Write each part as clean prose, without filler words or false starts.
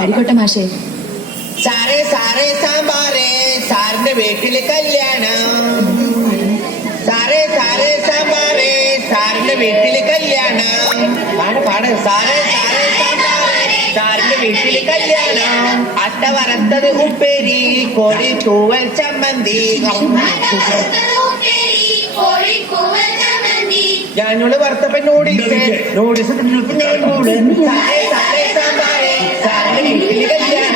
ആടിക്കോട്ടെ മാഷേ. സാറേ സാറേ സാമ്പാറേ സാറിന്റെ വീട്ടില് കല്യാണം. സാറേ സാറേ സാമ്പാറേ സാറിന്റെ വീട്ടില് കല്യാണം. പാട് സാറേ സാറേ സാമ്പാറേ സാറിന്റെ വീട്ടില് കല്യാണം. അട്ട വറുത്തത് ഉപ്പേരി കോഴി തൂവൽ ചമ്മന്തി. ഞാനോട് വറുത്തപ്പൻ നൂഡിൽസ് നൂഡിൽസ് സാറേ സാറേ സാമ്പാറേ സാറിന്റെ വീട്ടില് കല്യാണം.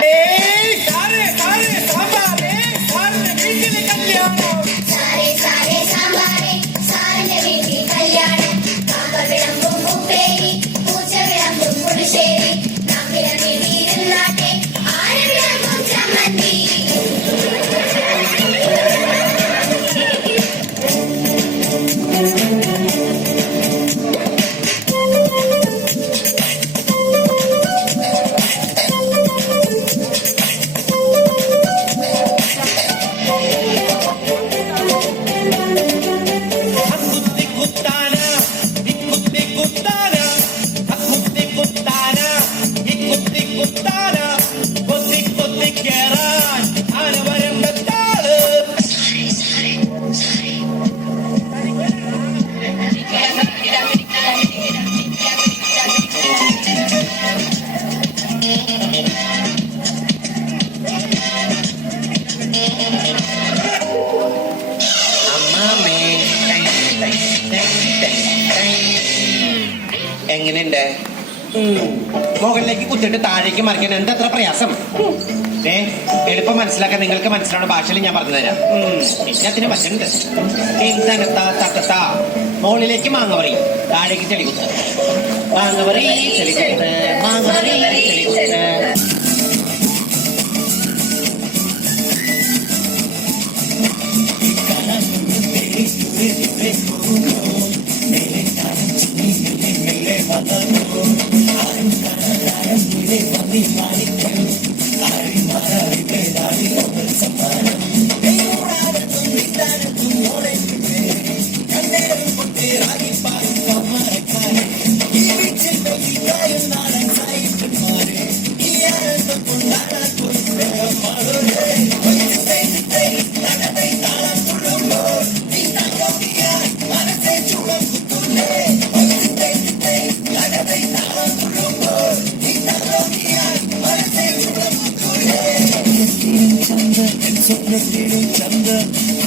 എങ്ങനെയുണ്ട്? മുകളിലേക്ക് കുത്തിട്ട് താഴേക്ക് മറിക്കാൻ എന്തത്ര പ്രയാസം? എളുപ്പം മനസ്സിലാക്കാൻ നിങ്ങൾക്ക് മനസ്സിലാവുന്ന ഭാഷയിൽ ഞാൻ പറഞ്ഞു തരാം. എല്ലാത്തിനും വശമുണ്ട്. മുകളിലേക്ക് മാങ്ങവറി, താഴേക്ക് ചെളികുത്ത്. മാങ്ങവറി ചെളികുത്ത്, മാങ്ങവറി ചെളികുത്ത്. സ്വപ്നത്തിലും ചന്ത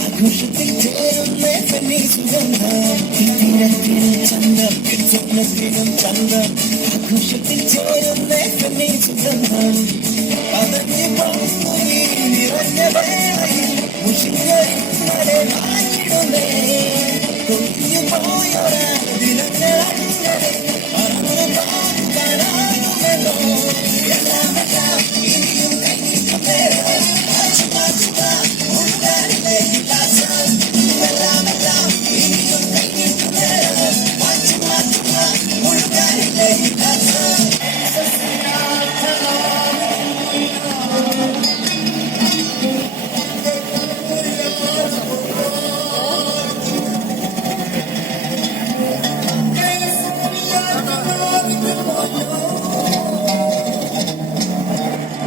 ആഘോഷത്തിൽ ചേരുന്ന പെണ്ണി സുഗന്ധം. ചന്ത സ്വപ്നത്തിലും ചന്ത ആഘോഷത്തിൽ ചേരുന്ന പെണ്ണി സുഗന്ധം. അതഞ്ഞ് പമ്പുരി നിറഞ്ഞ വേളയിൽ മുഷിഞ്ഞിടുന്നേ കൊയ്ഞ്ഞു പോയൊരാ ദിനങ്ങളായി